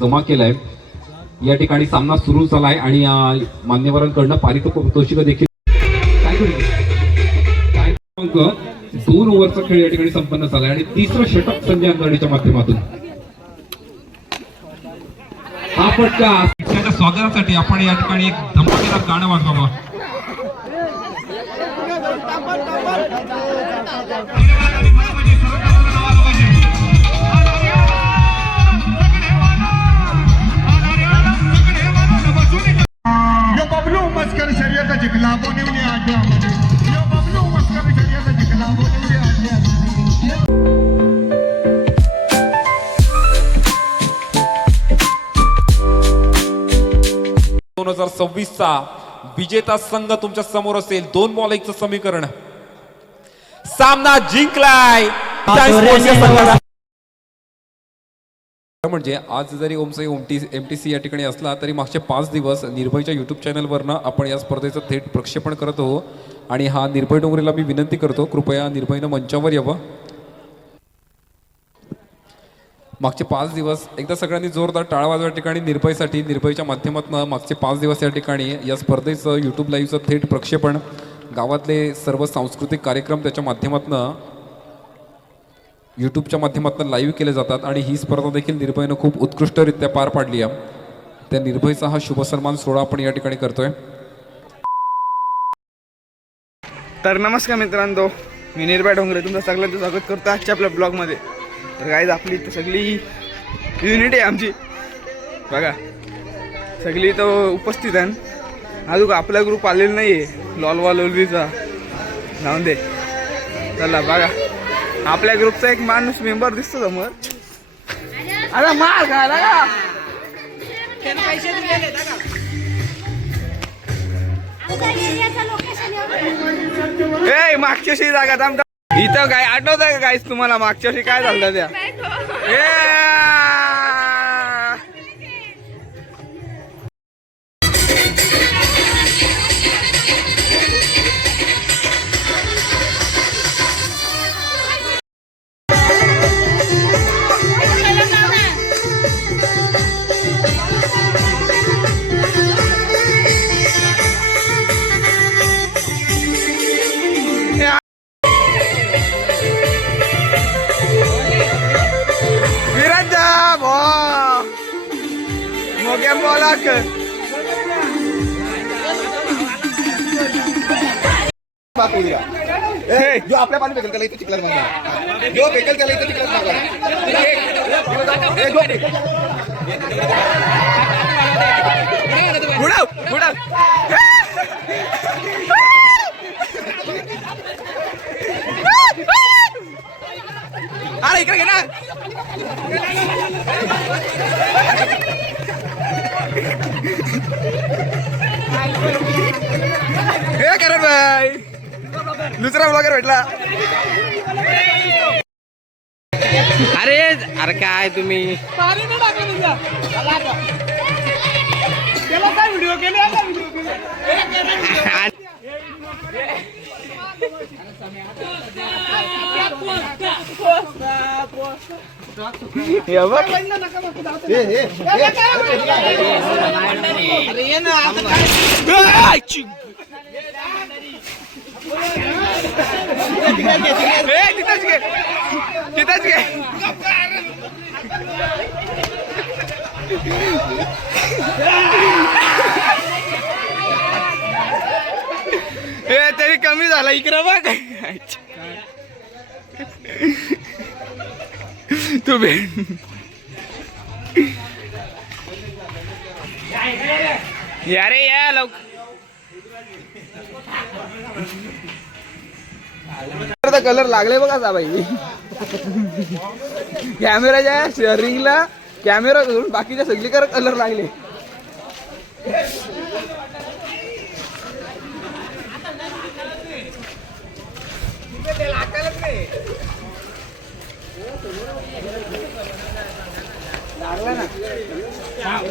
जमा केलाय। या ठिकाणी सामना सुरू झालाय आणि मान्यवरांकडून पारितोषिक देखील 2 ओव्हरचा खेळ या ठिकाणी संपन्न झालाय आणि तिसरं षटक संजय अंतर्डीच्या माध्यमातून। हा फटका त्याच्या स्वागतासाठी आपण या ठिकाणी एक धमाकेदार गाणं वाजवावं। चा विजेता संघ तुमच्या समोर असेल। 2 बॉल 1चं समीकरण सामना जिंकलाय। म्हणजे आज जरी ओमसाई एमटीसी या ठिकाणी असला तरी मागचे 5 दिवस निर्भयच्या YouTube चॅनलवरनं आपण या स्पर्धेचं थेट प्रक्षेपण करत आहोत आणि हा निर्भय डोंगरेला मी विनंती करतो कृपया निर्भयनं मंचावर यावं। मागचे 5 दिवस एकदा सगळ्यांनी जोरदार टाळ्या वाजवा ठिकाणी निर्भयसाठी। निर्भयच्या माध्यमातून मागचे 5 दिवस या ठिकाणी या स्पर्धेचं YouTube लाईव्हचं थेट प्रक्षेपण, गावातले सर्व सांस्कृतिक कार्यक्रम त्याच्या माध्यमातून YouTubeच्या माध्यमातून लाईव्ह केले जातात आणि ही स्पर्धा देखील निर्भयनं खूप उत्कृष्टरित्या पार पाडली आहे। त्या निर्भयचा हा शुभ सन्मान सोहळा आपण या ठिकाणी करतोय। तर नमस्कार मित्रांनो, मी निर्भय डोंगरे तुमचं सगळ्यांचं स्वागत करतो आजच्या आपल्या ब्लॉगमध्ये। तर गाईज आपली सगळी युनिटी आहे आमची बघा, सगळी तो उपस्थित आहे। अजून आपला ग्रुप आलेला नाही आहे लॉलवा लोलवीचा, जाऊन दे। चला बघा आपल्या ग्रुपचा एक माणूस मेंबर दिसतो समोर। अरे मार घाला का ए मागच्या शी जागा थांब। इथं काय आठवत आहे गाईस तुम्हाला मागच्या वर्षी काय झालं त्या? जो आपल्या पाणी फेकल त्याला इथे चिखलात मारणार, जो फेकल त्याला इथे चिखलात मारणार। अरे इकडे घे ना। हे करण भाई दुसरा ब्लॉगर भेटला। अरे अरे काय तुम्ही हे बघ. तिथंच घे तिथंच घे. हे तरी कमी झाला इकडं बघ. तू भेट यारे या लवकर. कलर लागले बघा जा बाई. कॅमेराच्या रिंगला कॅमेरा धरून बाकीच्या सगळीकडे कलर लागले. लागला ना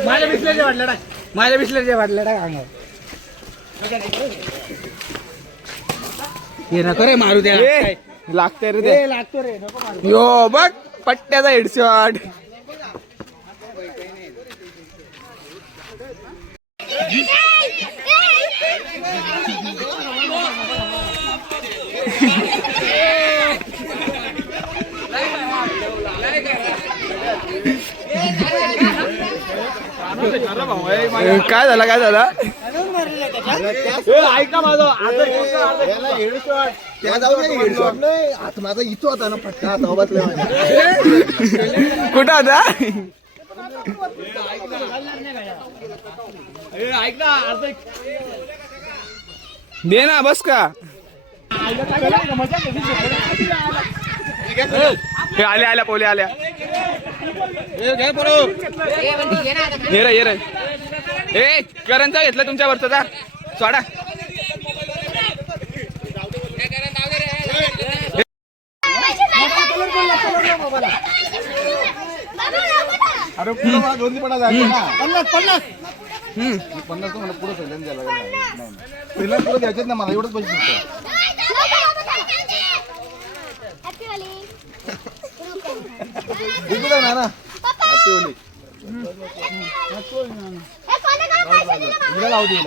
माझ्या बिस्लरच्या वाटल्या टाक. माझ्या बिस्लरच्या वाटल्या टाक अंगावर. हे नको रे मारू द्या. लागतंय रे ते. लागतो रे नको मारू. यो बघ पट्ट्याचा हेडशॉट. काय झालं काय झालं. ऐका माझं माझा इथं होता ना फटका कुठं होता. दे ना बस का. हे आल्या आल्या पोले आल्या. ये रे ये रे. ए करंचा घेतलं तुमच्या वरचा सोडा. अरे पुढे दोन्ही पडा जायचं ना. 50 मला पुढे सगळ्यांनी द्यायला लागेल. पहिला पुढे द्यायचेच ना मला एवढंच पैसे नसतं. ना ना लावू दे.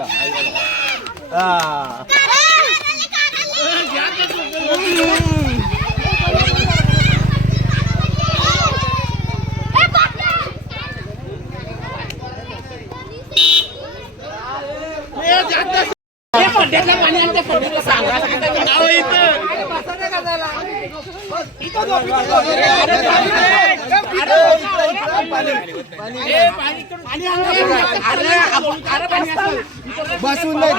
बसून नाही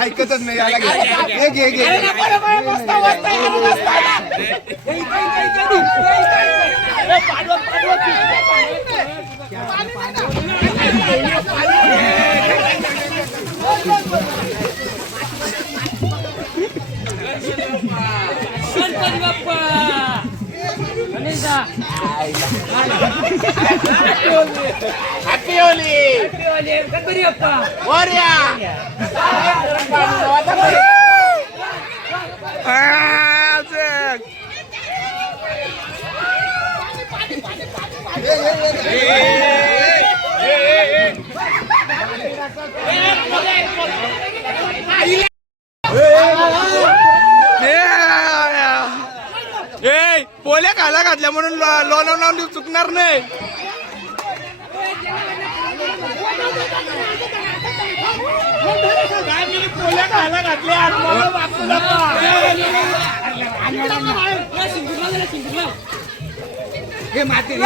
ऐकतच नाही. Happy Holy Ganpati Bappa Morya. पोल्या खायला घातल्या म्हणून लोणावून चुकणार नाही. पोल्या खायला घातल्या हे माती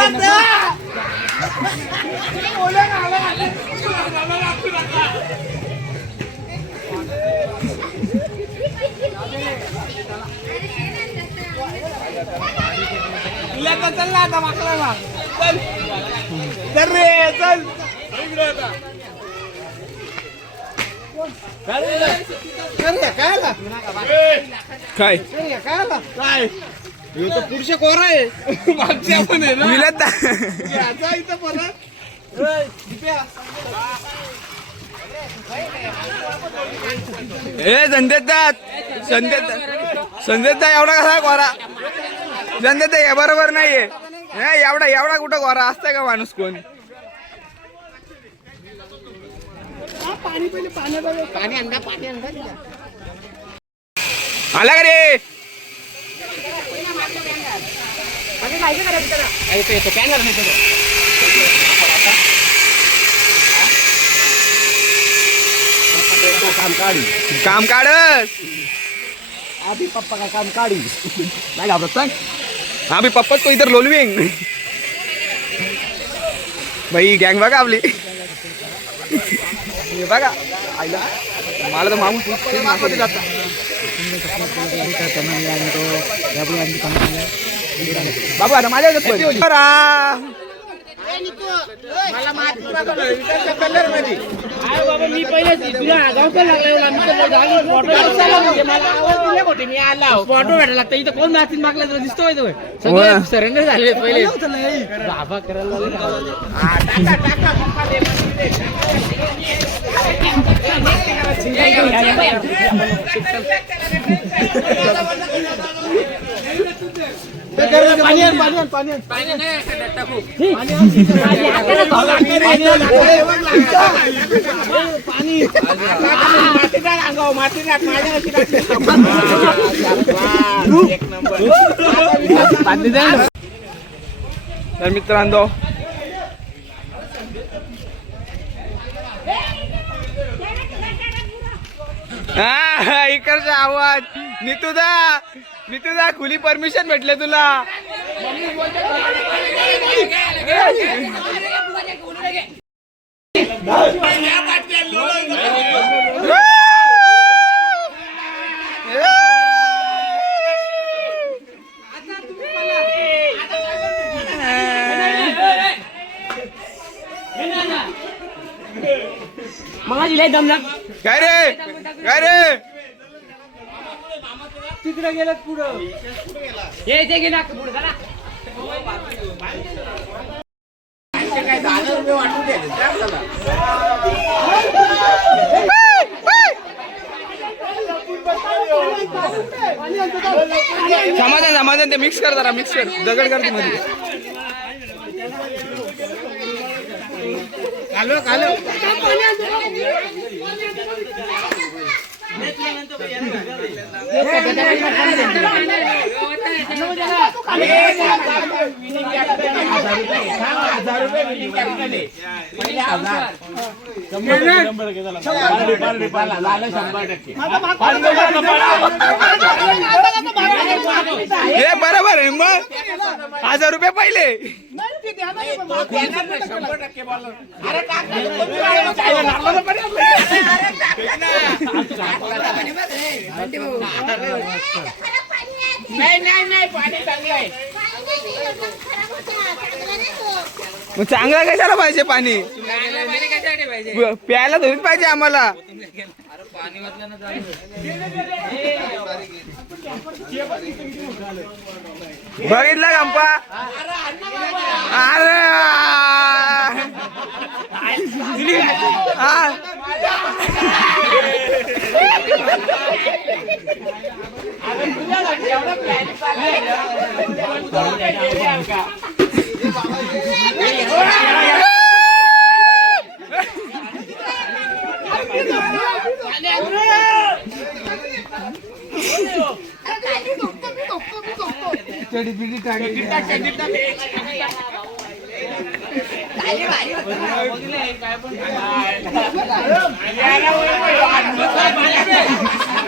चल ना आता माकडाला चल. चल रे चल. काय काय पुरुष कोर आहे. मागच्या पण आहे ना इथं परत ए संदेशदा एवढा कसा गोरा? संदेशदा हे बरोबर नाहीये. एवढा कुठं गोरा असतंय का माणूस कोण? आला का रे? काम काढस. अभी पप्पा का काम काढी नाही घाबरत सांग. हाँ भी पप्पा को इधर लोलविंग भाई गँग बघा आपली. हे बघा आईला मला तर मागून जाता. बाबू आता माझ्या मी पहिले फोटो भेटायला लागतं इथं कोण नाचीन मागला दिसतोय तो सगळे सरेंडर झाले पहिले बाबा तर मित्रांनो इकडचा आवाज नितुदा खुली परमिशन भेटले तुला. मगाशी दम लाग काय रे तिकडे गेलं पुढं हे ते गेला पुढे चला. समाधान ते मिक्स कर जरा मिक्स कर दगड कर मध्ये. हे बरोबर आहे मग 1000 रुपये पहिले. नाही पाणी चांगलं आहे. मग चांगला कशाला पाहिजे पाणी? प्यायला धुवून पाहिजे आम्हाला. बघितला गंपा? अरे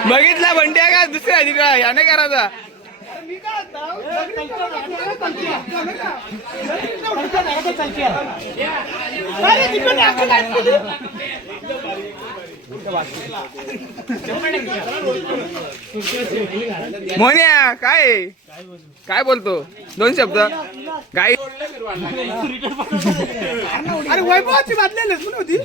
बघितला बंट्या का दुसऱ्या अधिका याने करायचा. मोन्या काय बोलतो 2 शब्द गाई. अरे वैभवाची बातमी होती.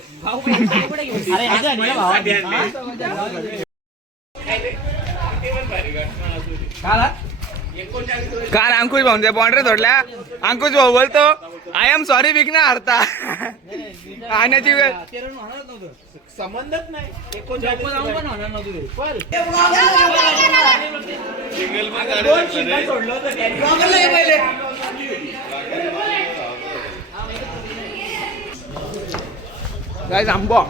काल अंकुश भाऊ बॉन्ड्री तोडल्या. अंकुश भाऊ बोलतो आय एम सॉरी विकना हरता. आण्याची वेळ संबंधच नाही काय आंबा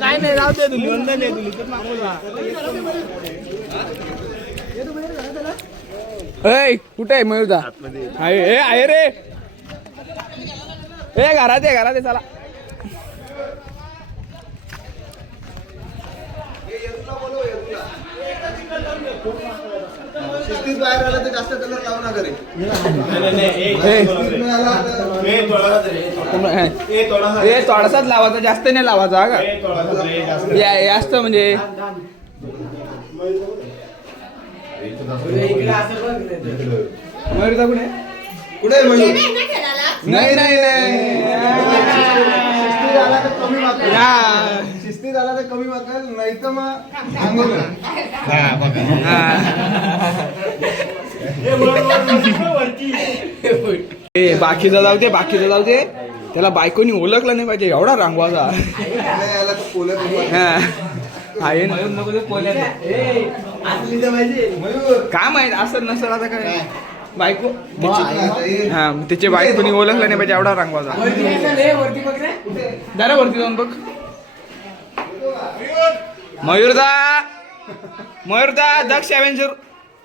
काय नाही राहू दे तुम्ही वंदन आहे तुम्ही तर मागूया. कुठे आहे मयूरदा आहे रे घरात आहे चला शिस्तीत बाहेर आलं तर जास्त कलर लावू नका रे. थोडासाच लावायचा जास्त नाही लावायचा का जास्त म्हणजे मयूरदा कुठे कुठे आहे मयूर? नाही शिस्तीत आला तर कमी वाटेल नाही तर मग आंदोलन. बाकीचा जाऊ दे त्याला बायकोनी ओळखलं नाही पाहिजे एवढा रांगवाचा नाही आला तर पोलत आहे ना. मयूर काय माहित असं नसेल आता काय बायको वरती हा त्याची बायकोनी ओळखलं नाही पाहिजे एवढा रांगवाचा जरा वरती जाऊन बघ मयूरदा दक्ष ॲव्हेंजर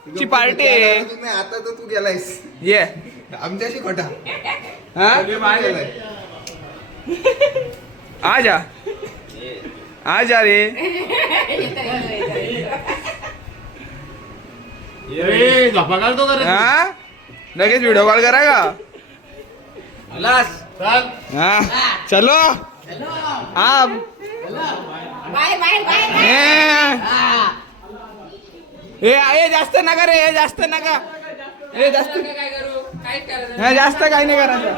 ची पार्टी आहे आता तर तू गेलायस ये आमच्याशी खोटा हा आजा रे हा लगेच व्हिडिओ कॉल करा का हा चलो आप जास्त नका रे जास्त नका जास्त काही नाही करायचं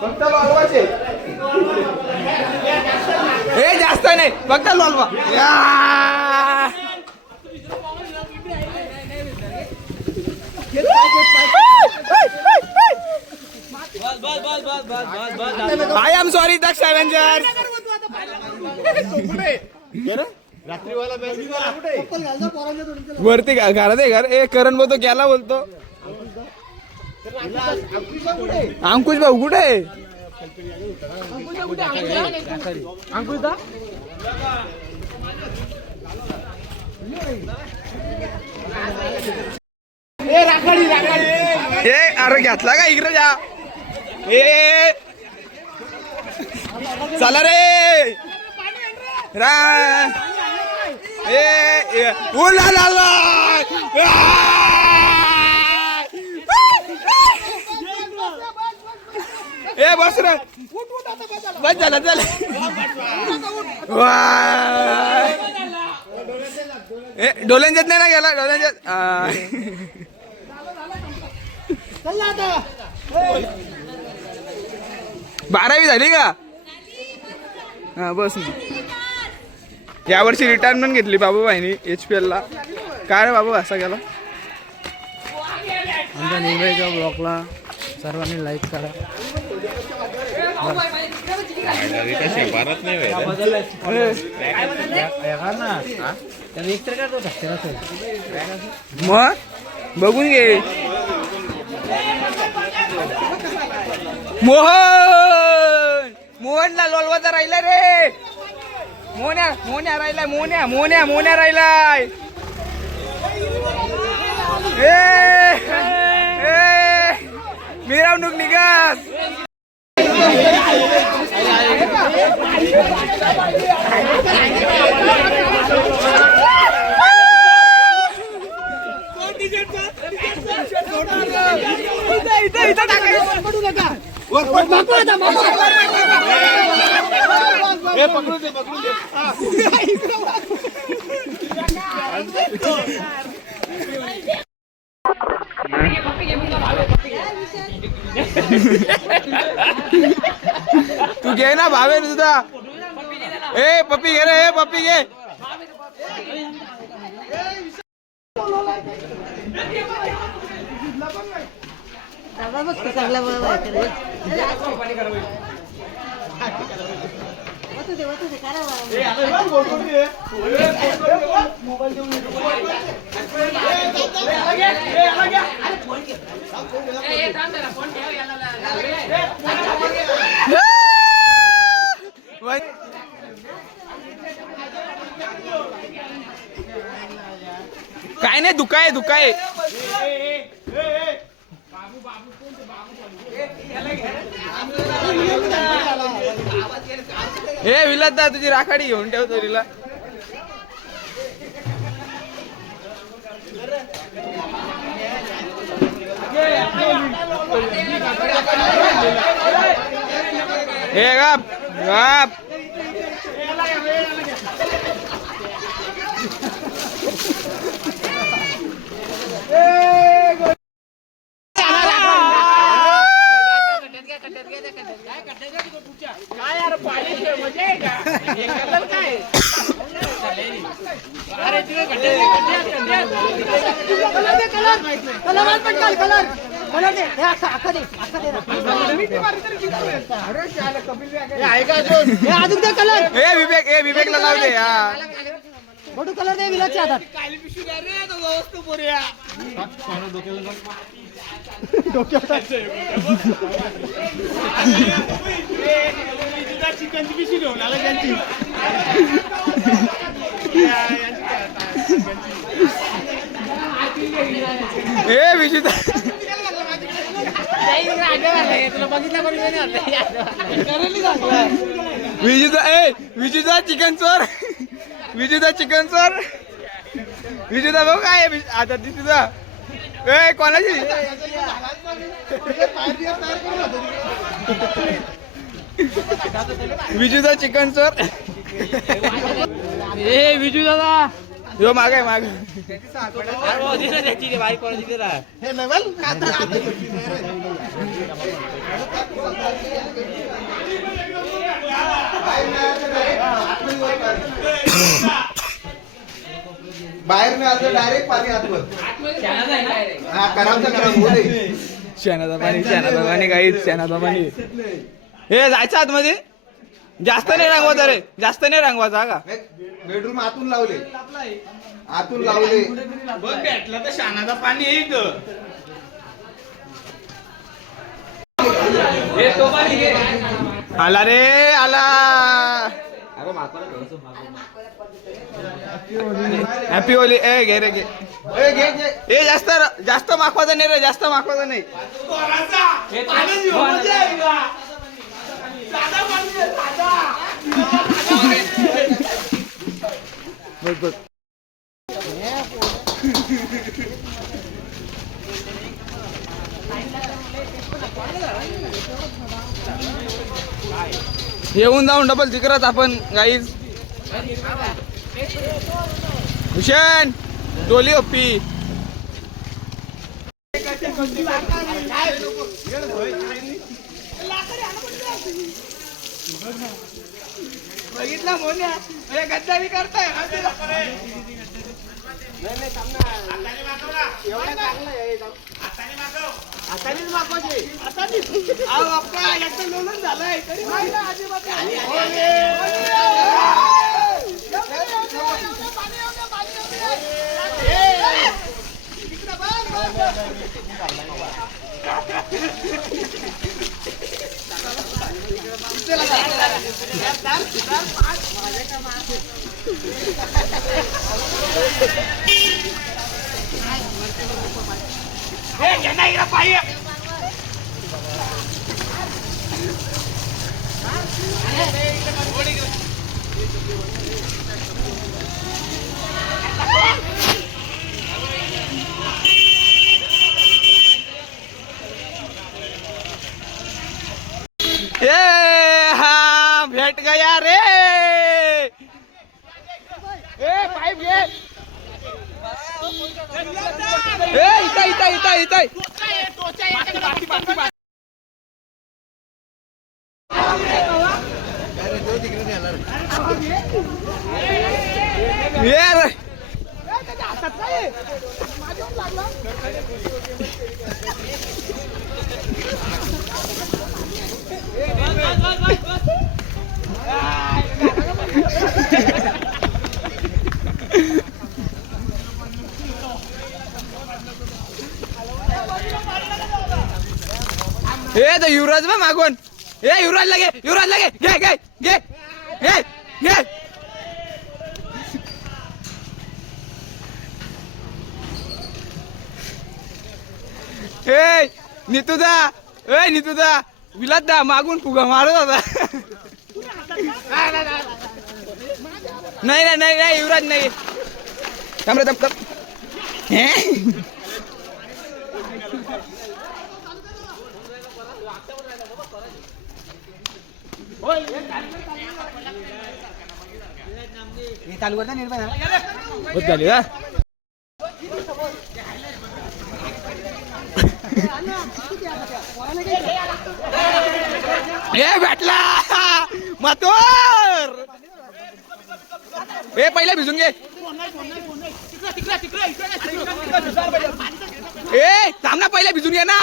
फक्त लॉलवाचे जास्त नाही फक्त लॉलवा I am sorry Daksh avenger वरती घरात आहे घर करण बोलतो गेला बोलतो अंकुश भाऊ कुठे अरे घेतला का इकडे जा चला रे बस रे बस झालं चल डोल्यांच्यात नाही ना गेला डोल्यांच्यात 12वी झाली का हा बस यावर्षी रिटायरमेंट घेतली बाबूबाईनी HPL ला काय रे बाबू असा गेला आमच्या निर्भयच्या ब्लॉगला सर्वांनी लाईक करा मग बघून घे मोहनला लोलवाचा राहिला रे मोन्या राहिलाय मोन्या राहिलाय मिरवणूक निघास पकडून दे तू घे ना भावे तुझा. ए पप्पी घे रे, ए पप्पी घे. काय नाही, दुखाय दुखाय. हे विलासदा तुझी राखाडी घेऊन ठेवतो तिला. हे गप गप. विवेकला लाव दे. फोटो कलर दे विलासच्या हातात. चिकनची पिशवी घेऊन आला त्यांची. ए विजिता विजिता चिकन चोर. विजिता चिकन चोर. विजिता भाऊ काय आता ती तुझा. ए कोणाची विजुदा चिकन चोर. ए विजू दादा यो मागे माग. बाहेर नाही आलं डायरेक्ट पाणी आतवर. हा करावचं करा बोले. शेणाचा पाणी काही शेणाचा पाणी. हे जायचं आतमध्ये. जास्त नाही रंगवायचा रे, जास्त नाही रंगवायचा का. बेडरूम आतून लावले, आतून लावले. बघ भेटलं तर शेणाचा पाणी येईल. आला रे आला. Happy Holy. ए घे रे घे. ए जास्त जास्त माखवायचा नाही रे, जास्त माखवायचा नाही. येऊन जाऊन डबल जिकरत आपण गाईज. हुसेन डोली ओपी. बघितला मोन्या गद्दारी करताय. झालंय तरी भेट गया रे. ए पाईप घे. इथं इथं इथं इथं हे तर युवराज बा मागून हे युवराज लागे घे घे घे घे घे ए नितुदा विलात दा मागून फुगा मारत होता नाही युवराज नाही थांब रे थांब हे चालू करता निर्भय होत झाली का हे भेटला मातोर हे पहिले भिजून घे ए थांब ना पहिले भिजून घे ना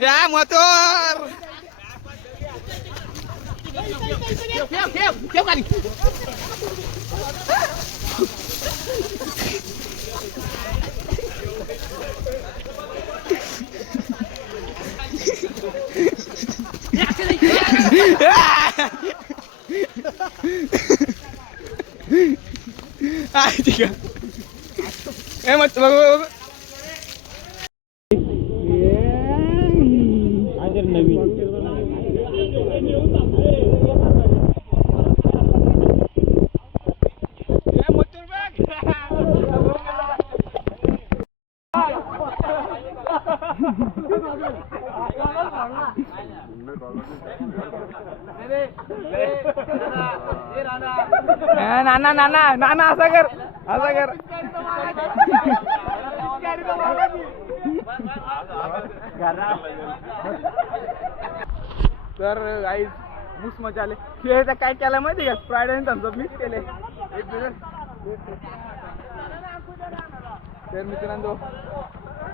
या मातोर ठेव खाली ठीक आहे मत बघ नाना असा कर तर गाईज मुस मजा आले हे काय केलं माहिती का स्प्राईट आणि थम्सअप मिक्स केले तर मित्रांनो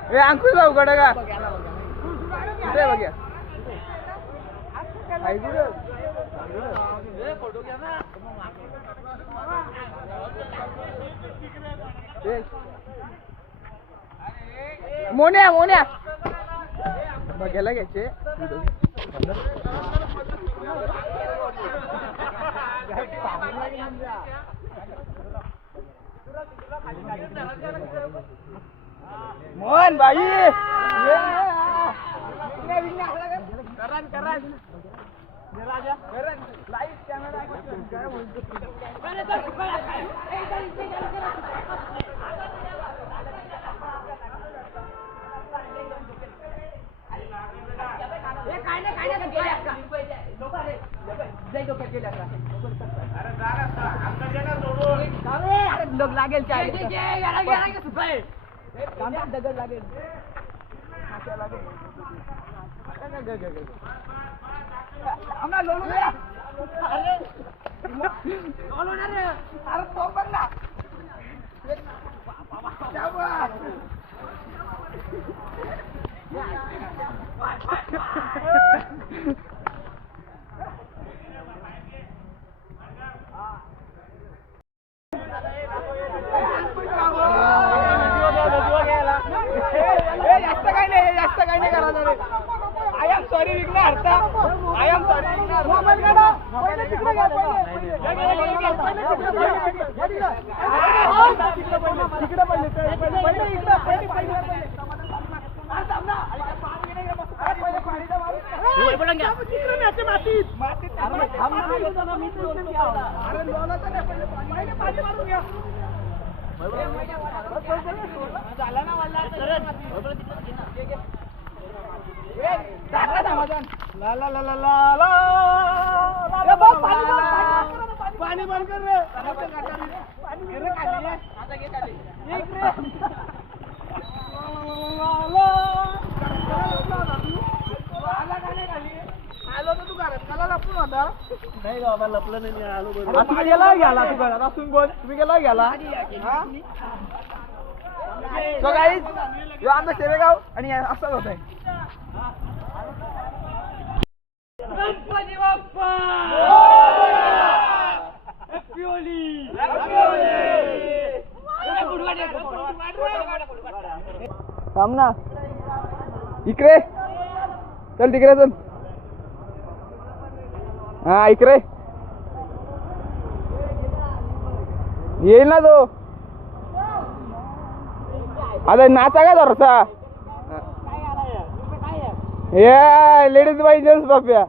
हे अंकुश जाऊ गड का कुठे बघ्या फोटो घ्या ना मोन्या बघायला घ्यायचे मोहन भाई करण लाईट कॅमेरा लोक लागेल दगड लागेल जास्त काही नाही करा आय एम सॉरी विघ्न हरता आय एम सॉरी पाणी बंद कर रे आलो तर तू घरात मला लपून होता नाही बाबा लपलं नाही आलो तुम्ही गेला घ्याला तू घरात असून बोल तुम्ही गेला घ्याला सो गाईज यो आमचं शेवेगाव आणि असंच होत आहे. थांब ना इकडे चल तिकडे चल. हा इकडे येईल ना तो. आता नाचा का जरसा हे लेडीज बाई जेंट्स बाप्या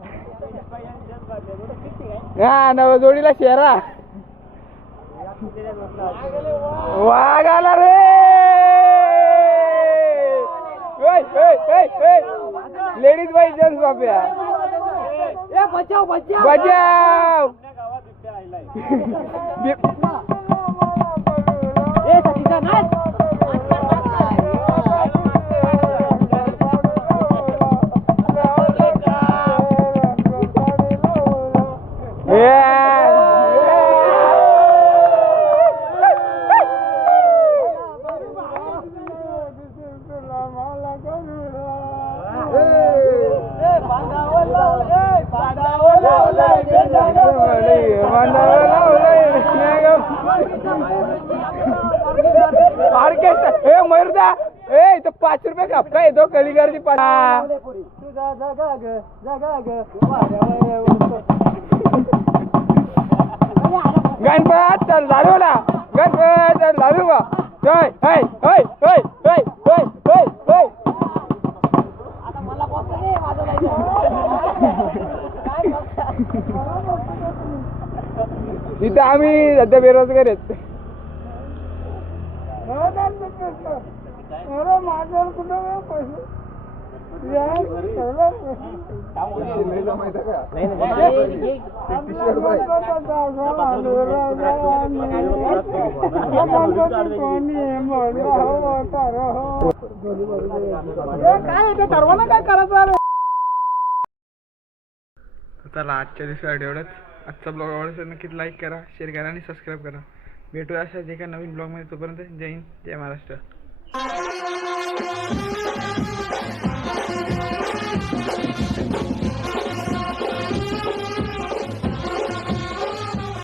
हा नव जोडीला शेरा वाघ आला रे. लेडीज बाई जेंट्स बाप्या बचाव बचाव. ऑर्केस्ट्रा हे मरुदा ए इथं 5 रुपये काप काय तो कलिगारची 5. गणपत चल दारूला गणपत चल दारू बा. होय होय होय होय होय होय होय होय. इथं आम्ही सध्या बेरोजगार आहेत. काय करायचं. चला आजच्या दिवसासाठी एवढंच. आजचा ब्लॉग आवडला नक्कीच लाईक करा, शेअर करा आणि सबस्क्राईब करा. भेटूया अशाच एका नवीन ब्लॉगमध्ये. तोपर्यंत जय हिंद जय महाराष्ट्र.